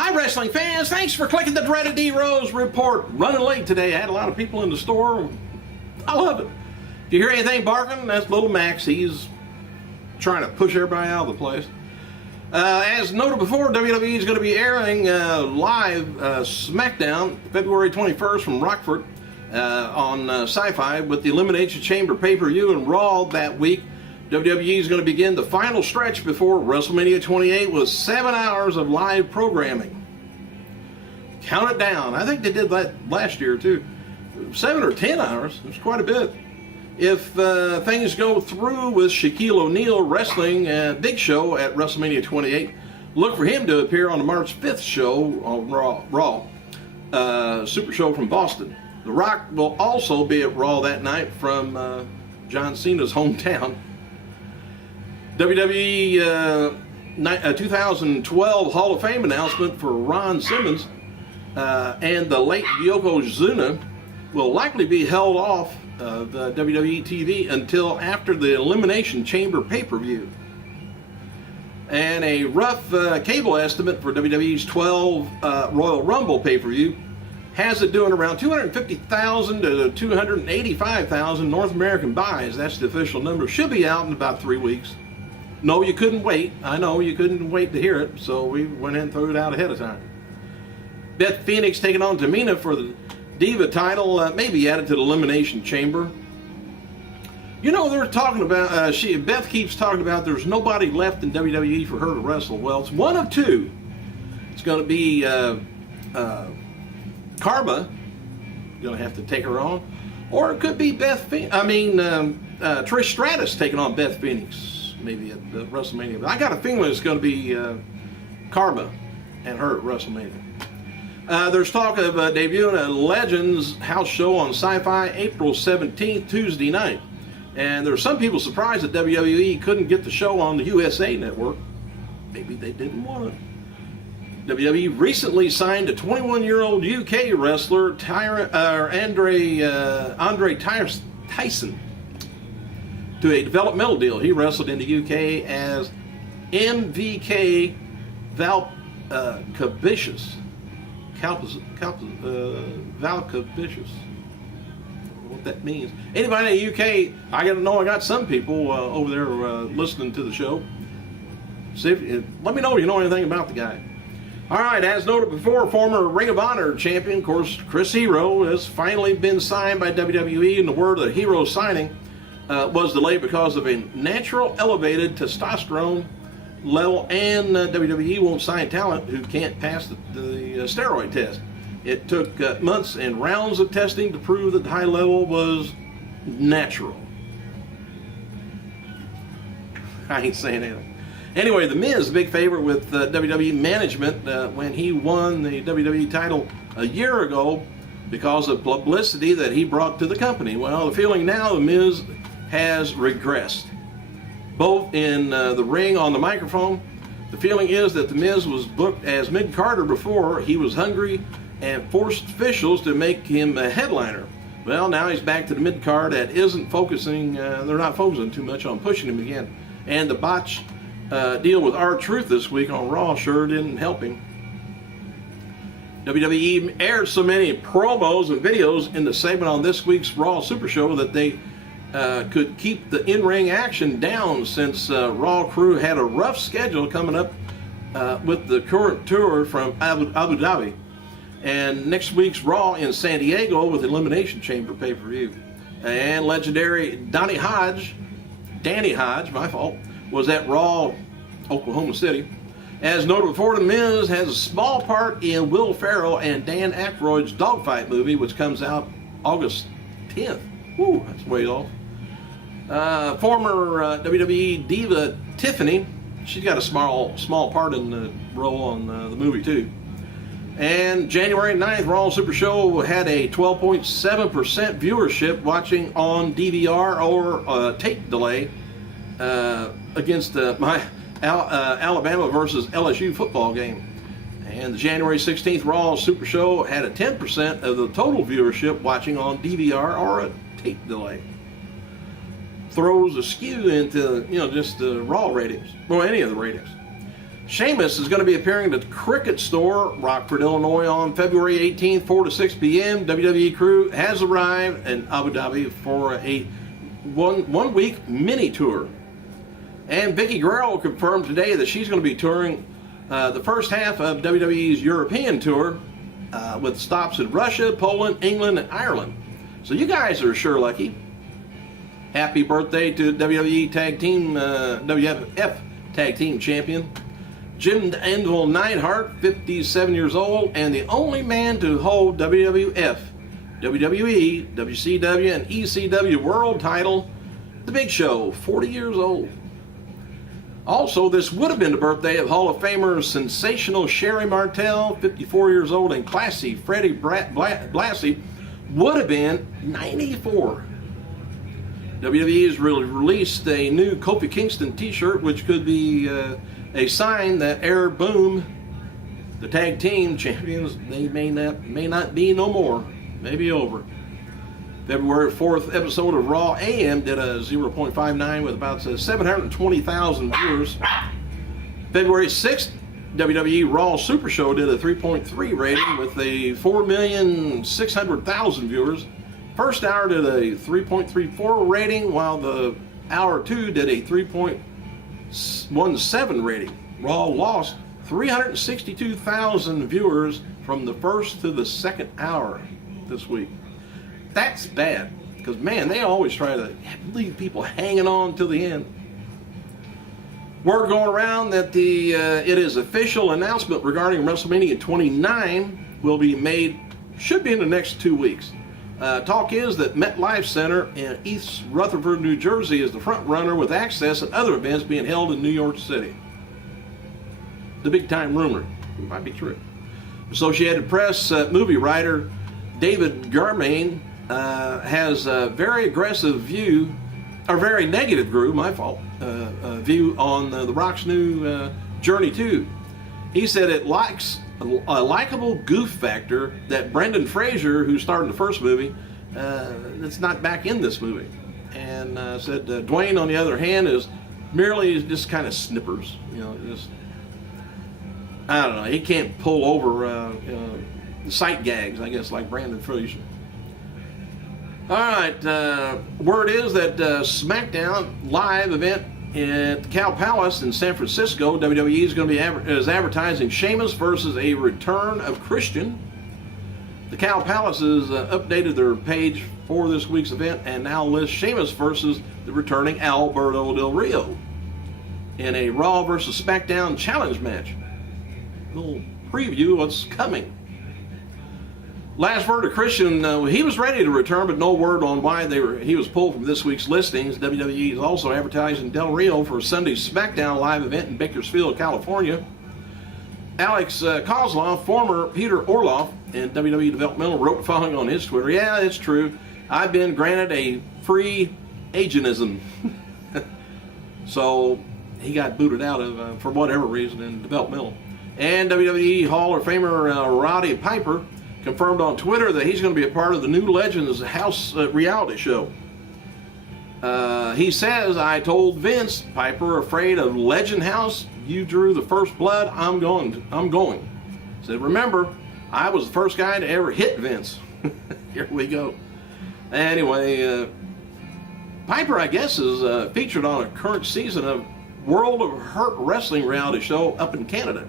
Hi, wrestling fans. Thanks for clicking the dreaded D-Rose report. Running late today. I had a lot of people in the store. I love it. If you hear anything barking, that's little Max. He's trying to push everybody out of the place. As noted before, WWE is going to be airing live SmackDown February 21st from Rockford on Sci-Fi with the Elimination Chamber pay-per-view, and Raw that week. WWE is going to begin the final stretch before WrestleMania 28 with 7 hours of live programming. Count it down. I think they did that last year too. 7 or 10 hours. It's quite a bit. If things go through with Shaquille O'Neal wrestling Big Show at WrestleMania 28, look for him to appear on the March 5th show on Raw. Super Show from Boston. The Rock will also be at Raw that night from John Cena's hometown. WWE 2012 Hall of Fame announcement for Ron Simmons and the late Yokozuna will likely be held off of WWE TV until after the Elimination Chamber pay-per-view. And a rough cable estimate for WWE's 12 Royal Rumble pay-per-view has it doing around 250,000 to 285,000 North American buys. That's the official number. Should be out in about 3 weeks. No, you couldn't wait. I know you couldn't wait to hear it, so we went in and threw it out ahead of time. Beth Phoenix taking on Tamina for the Diva title may be added to the Elimination Chamber. You know, they're talking about, Beth keeps talking about there's nobody left in WWE for her to wrestle. Well, it's one of two. It's going to be Karma, going to have to take her on, or it could be Trish Stratus taking on Beth Phoenix. Maybe at WrestleMania. But I got a feeling it's going to be Karma and her at WrestleMania. There's talk of debuting a Legends house show on Sci-Fi April 17th, Tuesday night. And there's some people surprised that WWE couldn't get the show on the USA Network. Maybe they didn't want it. WWE recently signed a 21-year-old UK wrestler, Andre Tyson, to a developmental deal. He wrestled in the UK as MVK Valkavicius. Valkavicius. What that means. Anybody in the UK, I got some people over there listening to the show. See let me know if you know anything about the guy. All right, as noted before, former Ring of Honor champion, of course, Chris Hero, has finally been signed by WWE, and the word of Hero signing was delayed because of a natural elevated testosterone level, and WWE won't sign talent who can't pass the steroid test. It took months and rounds of testing to prove that the high level was natural. I ain't saying anything. Anyway, The Miz, a big favorite with WWE management when he won the WWE title a year ago because of publicity that he brought to the company. Well, the feeling now, The Miz has regressed, both in the ring on the microphone. The feeling is that The Miz was booked as mid-carder before. He was hungry and forced officials to make him a headliner. Well, now he's back to the mid-card that isn't focusing, they're not focusing too much on pushing him again. And the botch deal with R-Truth this week on Raw sure didn't help him. WWE aired so many promos and videos in the segment on this week's Raw Super Show that they could keep the in-ring action down, since Raw crew had a rough schedule coming up with the current tour from Abu Dhabi, and next week's Raw in San Diego with Elimination Chamber pay-per-view. And legendary Danny Hodge, my fault, was at Raw Oklahoma City. As noted before, The Miz has a small part in Will Ferrell and Dan Aykroyd's Dogfight movie, which comes out August 10th. Woo, that's way off. Former WWE diva Tiffany, she's got a small part in the role on the movie too. And January 9th, Raw Super Show had a 12.7% viewership watching on DVR or tape delay against my Alabama versus LSU football game. And the January 16th Raw Super Show had a 10% of the total viewership watching on DVR or a tape delay. Throws a skew into, just the Raw ratings, or any of the ratings. Sheamus is going to be appearing at the Cricket Store, Rockford, Illinois on February 18th, 4 to 6 p.m. WWE crew has arrived in Abu Dhabi for a one-week mini tour. And Vicky Guerrero confirmed today that she's going to be touring the first half of WWE's European tour with stops in Russia, Poland, England, and Ireland. So you guys are sure lucky. Happy birthday to WWE Tag Team, WWF Tag Team Champion Jim Anvil Neidhart, 57 years old, and the only man to hold WWF, WWE, WCW, and ECW world title, The Big Show, 40 years old. Also, this would have been the birthday of Hall of Famer sensational Sherry Martel, 54 years old, and classy Freddie Blassie would have been 94. WWE has released a new Kofi Kingston t-shirt, which could be a sign that Air Boom, the tag team champions, they may not be no more, maybe over. February 4th episode of Raw AM did a 0.59 with about 720,000 viewers. February 6th, WWE Raw Super Show did a 3.3 rating with a 4,600,000 viewers. First hour did a 3.34 rating, while the hour 2 did a 3.17 rating. Raw lost 362,000 viewers from the first to the second hour this week. That's bad, because man, they always try to leave people hanging on till the end. Word going around that it is official announcement regarding WrestleMania 29 will be made, should be in the next 2 weeks. Talk is that MetLife Center in East Rutherford, New Jersey is the front runner, with access and other events being held in New York City. The big time rumor. It might be true. Associated Press movie writer David Garmain has a very aggressive view, or very negative view, view on The Rock's new Journey 2. He said it lacks a likable goof factor that Brendan Fraser, who starred in the first movie, that's not back in this movie. And said Dwayne, on the other hand, is merely just kind of snippers. You know, just, I don't know. He can't pull over sight gags, I guess, like Brendan Fraser. All right, word is that SmackDown live event at the Cow Palace in San Francisco, WWE is going to be advertising Sheamus versus a return of Christian. The Cow Palace has updated their page for this week's event and now lists Sheamus versus the returning Alberto Del Rio in a Raw versus SmackDown challenge match. A little preview of what's coming. Last word to Christian, he was ready to return, but no word on why he was pulled from this week's listings. WWE is also advertising Del Rio for Sunday's SmackDown live event in Bakersfield, California. Alex Kozlov, former Peter Orloff in WWE Developmental, wrote the following on his Twitter: "Yeah, it's true. I've been granted a free agentism." So he got booted out of, for whatever reason, in Developmental. And WWE Hall of Famer Roddy Piper confirmed on Twitter that he's going to be a part of the new Legends House reality show. He says, "I told Vince, Piper, afraid of Legend House, you drew the first blood, I'm going. He said, remember, I was the first guy to ever hit Vince." Here we go. Anyway, Piper, I guess, is featured on a current season of World of Hurt Wrestling reality show up in Canada.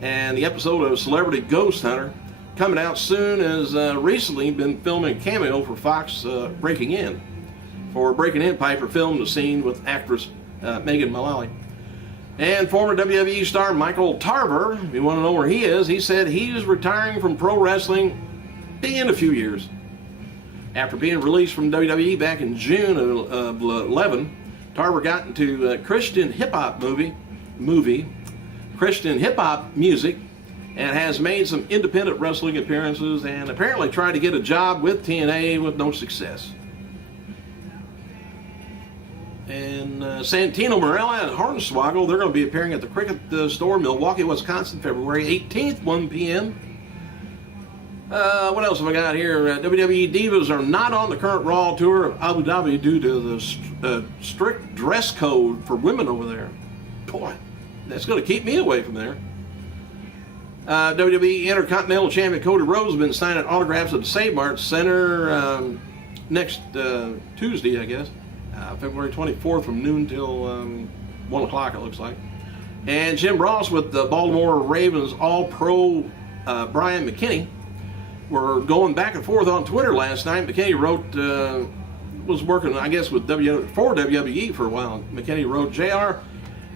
And the episode of Celebrity Ghost Hunter coming out soon has recently been filming a cameo for Fox Breaking In. For Breaking In, Piper filmed a scene with actress Megan Mullally. And former WWE star Michael Tarver, if you want to know where he is, he said he's retiring from pro wrestling in a few years. After being released from WWE back in June of 11, Tarver got into Christian hip-hop Christian hip-hop music, and has made some independent wrestling appearances and apparently tried to get a job with TNA with no success. And Santino Marella and Hornswoggle, they're going to be appearing at the Cricket Store, Milwaukee, Wisconsin, February 18th, 1 p.m. What else have I got here? WWE Divas are not on the current Raw tour of Abu Dhabi due to the strict dress code for women over there. Boy, That's going to keep me away from there. WWE Intercontinental Champion Cody Rhodes has been signing autographs at the Save Mart Center next Tuesday, I guess, February 24th from noon till 1 o'clock, it looks like. And Jim Ross with the Baltimore Ravens All-Pro Brian McKinney were going back and forth on Twitter last night. McKinney wrote, was working, I guess, with for WWE for a while. McKinney wrote, JR,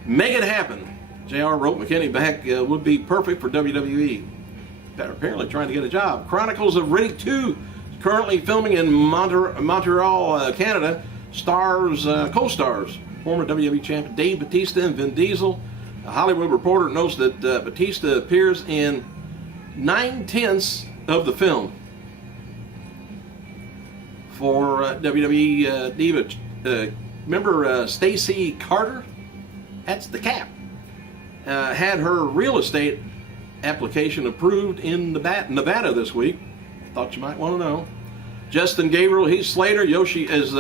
make it happen. JR wrote McKinney back, would be perfect for WWE. They're apparently trying to get a job. Chronicles of Riddick 2, currently filming in Montreal, Canada, co-stars former WWE champion Dave Bautista and Vin Diesel. A Hollywood Reporter notes that Bautista appears in 9/10 of the film. For WWE Diva, remember Stacy Carter? That's the Cap. Had her real estate application approved in Nevada this week. Thought you might want to know. Justin Gabriel, Heath Slater, Yoshi is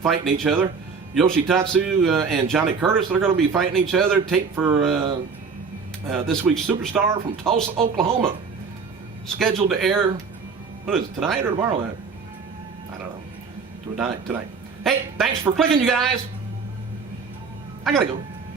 fighting each other. Yoshitatsu and Johnny Curtis, they're going to be fighting each other. Tape for this week's Superstar from Tulsa, Oklahoma. Scheduled to air, what is it, tonight or tomorrow night? I don't know. Tonight. Hey, thanks for clicking, you guys. I gotta go.